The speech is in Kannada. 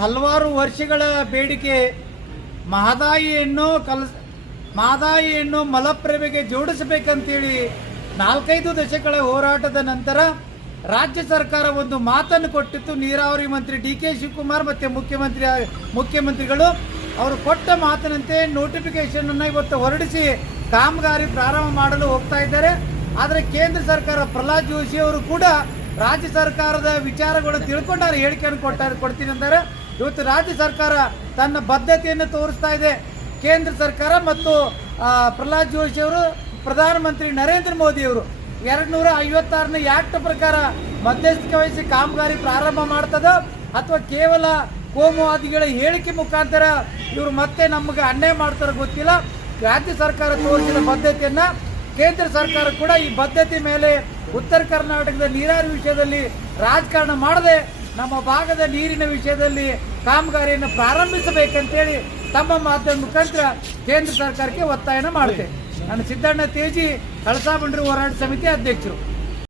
ಹಲವಾರು ವರ್ಷಗಳ ಬೇಡಿಕೆ ಮಹದಾಯಿಯನ್ನು ಮಲಪ್ರಭೆಗೆ ಜೋಡಿಸಬೇಕಂತೇಳಿ 4-5 ದಶಕಗಳ ಹೋರಾಟದ ನಂತರ ರಾಜ್ಯ ಸರ್ಕಾರ ಒಂದು ಮಾತನ್ನು ಕೊಟ್ಟಿತ್ತು. ನೀರಾವರಿ ಮಂತ್ರಿ ಡಿ ಕೆ ಶಿವಕುಮಾರ್ ಮತ್ತು ಮುಖ್ಯಮಂತ್ರಿಗಳು ಅವರು ಕೊಟ್ಟ ಮಾತಿನಂತೆ ನೋಟಿಫಿಕೇಶನ್ ಅನ್ನು ಇವತ್ತು ಹೊರಡಿಸಿ ಕಾಮಗಾರಿ ಪ್ರಾರಂಭ ಮಾಡಲು ಹೋಗ್ತಾ ಇದ್ದಾರೆ. ಆದರೆ ಕೇಂದ್ರ ಸರ್ಕಾರ ಪ್ರಹ್ಲಾದ್ ಜೋಶಿ ಅವರು ಕೂಡ ರಾಜ್ಯ ಸರ್ಕಾರದ ವಿಚಾರಗಳು ತಿಳ್ಕೊಂಡಾರೆ, ಹೇಳಿಕೆಯನ್ನು ಕೊಡ್ತೀನಿ ಅಂತಾರೆ. ಇವತ್ತು ರಾಜ್ಯ ಸರ್ಕಾರ ತನ್ನ ಬದ್ಧತೆಯನ್ನು ತೋರಿಸ್ತಾ ಇದೆ. ಕೇಂದ್ರ ಸರ್ಕಾರ ಮತ್ತು ಪ್ರಹ್ಲಾದ್ ಜೋಶಿ ಅವರು ಪ್ರಧಾನಮಂತ್ರಿ ನರೇಂದ್ರ ಮೋದಿ ಅವರು 256ನೇ ಆಕ್ಟ್ ಪ್ರಕಾರ ಮಧ್ಯಸ್ಥಿಕೆ ವಹಿಸಿ ಕಾಮಗಾರಿ ಪ್ರಾರಂಭ ಮಾಡ್ತದ ಅಥವಾ ಕೇವಲ ಕೋಮುವಾದಿಗಳ ಹೇಳಿಕೆ ಮುಖಾಂತರ ಇವರು ಮತ್ತೆ ನಮಗೆ ಅನ್ಯಾಯ ಮಾಡ್ತಾರೋ ಗೊತ್ತಿಲ್ಲ. ರಾಜ್ಯ ಸರ್ಕಾರ ತೋರಿಸಿದ ಬದ್ಧತೆಯನ್ನ ಕೇಂದ್ರ ಸರ್ಕಾರ ಕೂಡ ಈ ಬದ್ಧತೆ ಮೇಲೆ ಉತ್ತರ ಕರ್ನಾಟಕದ ನೀರಾವರಿ ವಿಷಯದಲ್ಲಿ ರಾಜಕಾರಣ ಮಾಡದೆ ನಮ್ಮ ಭಾಗದ ನೀರಿನ ವಿಷಯದಲ್ಲಿ ಕಾಮಗಾರಿಯನ್ನು ಪ್ರಾರಂಭಿಸಬೇಕಂತೇಳಿ ತಮ್ಮ ಮಾಧ್ಯಮ ಮುಖಾಂತರ ಕೇಂದ್ರ ಸರ್ಕಾರಕ್ಕೆ ಒತ್ತಾಯನ ಮಾಡುತ್ತೆ. ನಾನು ಸಿದ್ದಣ್ಣ ತೇಜಿ, ಕಳಸಾ ಬಂಡೂರಿ ಹೋರಾಟ ಸಮಿತಿ ಅಧ್ಯಕ್ಷರು.